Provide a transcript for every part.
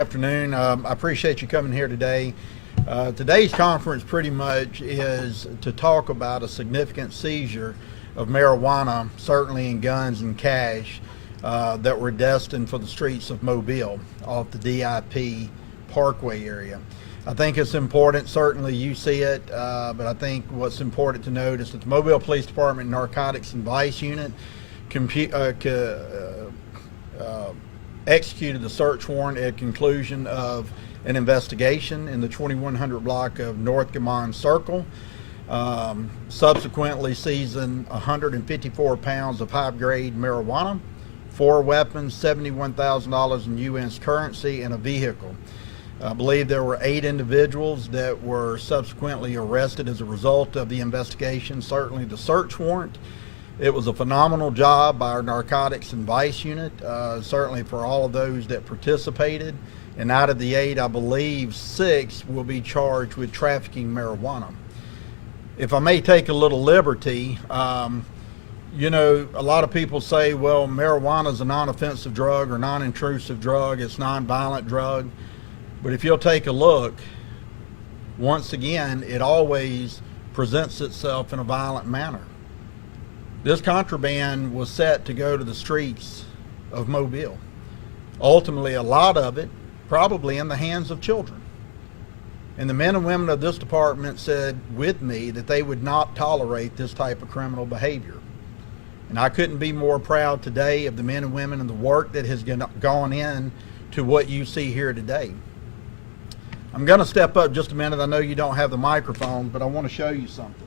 Afternoon. I appreciate you coming here today. Today's conference pretty much is to talk about a significant seizure of marijuana, certainly in guns and cash, that were destined for the streets of Mobile off the DIP Parkway area. I think it's important, certainly you see it, but I think what's important to note is that the Mobile Police Department Narcotics and Vice Unit executed the search warrant at conclusion of an investigation in the 2100 block of North Gammon Circle, subsequently seizing 154 pounds of high-grade marijuana, 4 weapons, $71,000 in U.S. currency, and a vehicle. I believe there were 8 individuals that were subsequently arrested as a result of the investigation, certainly the search warrant. It was a phenomenal job by our Narcotics and Vice Unit, certainly for all of those that participated. And out of the 8, I believe 6 will be charged with trafficking marijuana. If I may take a little liberty, you know, a lot of people say, well, marijuana is a non-offensive drug or non-intrusive drug, it's non-violent drug. But if you'll take a look, once again, it always presents itself in a violent manner. This contraband was set to go to the streets of Mobile. Ultimately, a lot of it probably in the hands of children. And the men and women of this department said with me that they would not tolerate this type of criminal behavior. And I couldn't be more proud today of the men and women and the work that has gone in to what you see here today. I'm going to step up just a minute. I know you don't have the microphone, but I want to show you something.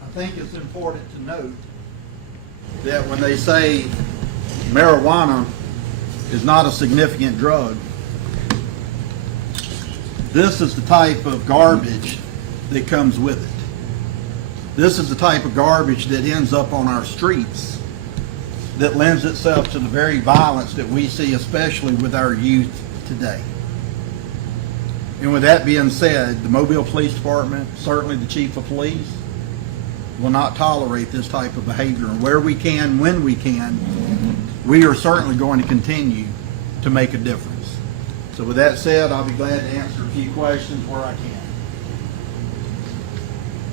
I think it's important to note that when they say marijuana is not a significant drug, this is the type of garbage that comes with it. This is the type of garbage that ends up on our streets that lends itself to the very violence that we see, especially with our youth today. And with that being said, the Mobile Police Department, certainly the Chief of Police, will not tolerate this type of behavior. And where we can, when we can, we are certainly going to continue to make a difference. So with that said, I'll be glad to answer a few questions where I can.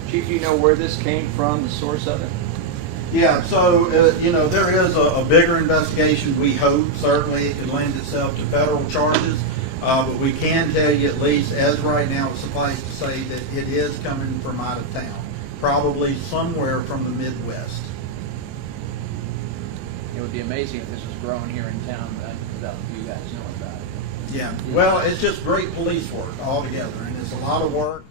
Chief, do you know where this came from, the source of it? Yeah, so, you know, there is a bigger investigation, we hope. Certainly it could lend itself to federal charges, but we can tell you, at least as right now, suffice to say that it is coming from out of town. Probably somewhere from the Midwest. It would be amazing if this was grown here in town without you guys knowing about it. Yeah, well, it's just great police work altogether, and it's a lot of work.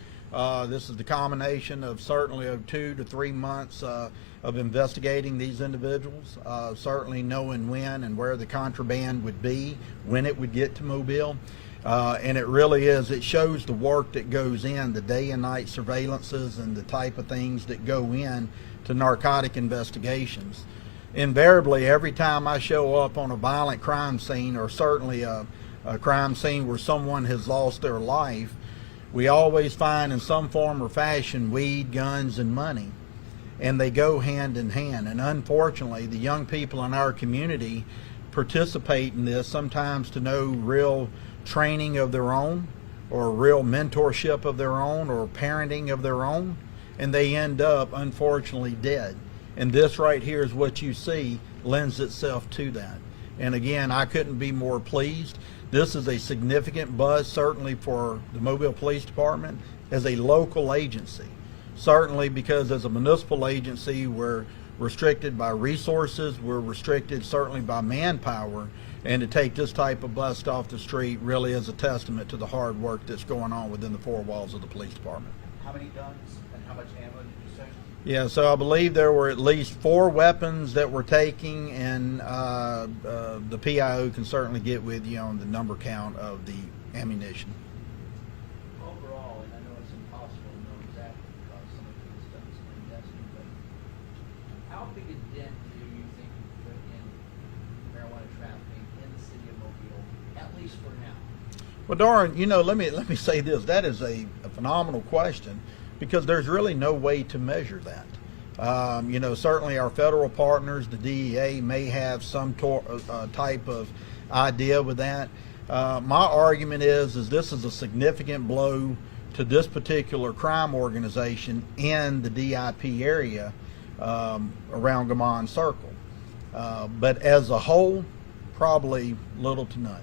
This is the combination of certainly of 2 to 3 months of investigating these individuals, certainly knowing when and where the contraband would be, when it would get to Mobile. And it really is, it shows the work that goes in, the day and night surveillances and the type of things that go in to narcotic investigations. Invariably, every time I show up on a violent crime scene, or certainly a crime scene where someone has lost their life, we always find in some form or fashion weed, guns, and money. And they go hand in hand. And unfortunately, the young people in our community participate in this, sometimes to no real training of their own, or real mentorship of their own, or parenting of their own, and they end up unfortunately dead. And this right here is what you see lends itself to that. And again, I couldn't be more pleased. This is a significant buzz, certainly for the Mobile Police Department as a local agency. Certainly because as a municipal agency, we're restricted by resources, we're restricted certainly by manpower, and to take this type of bust off the street really is a testament to the hard work that's going on within the 4 walls of the police department. How many guns and how much ammo did you say? Yeah, so I believe there were at least 4 weapons that were taken, and the PIO can certainly get with you on the number count of the ammunition. Overall, and I know it's impossible to know exactly because some of it is done screen testing, but how big a dent do you think you put in marijuana trafficking in the city of Mobile, at least for now? Well, Darren, you know, let me say this. That is a phenomenal question, because there's really no way to measure that. You know, certainly our federal partners, the DEA, may have some type of idea with that. My argument is this is a significant blow to this particular crime organization in the DIP area around Gammon Circle. But as a whole, probably little to none.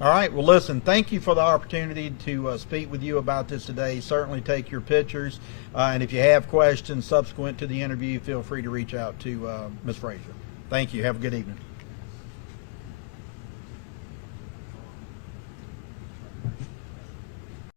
All right, well, listen, thank you for the opportunity to speak with you about this today. Certainly take your pictures, and if you have questions subsequent to the interview, feel free to reach out to Ms. Frazier. Thank you. Have a good evening.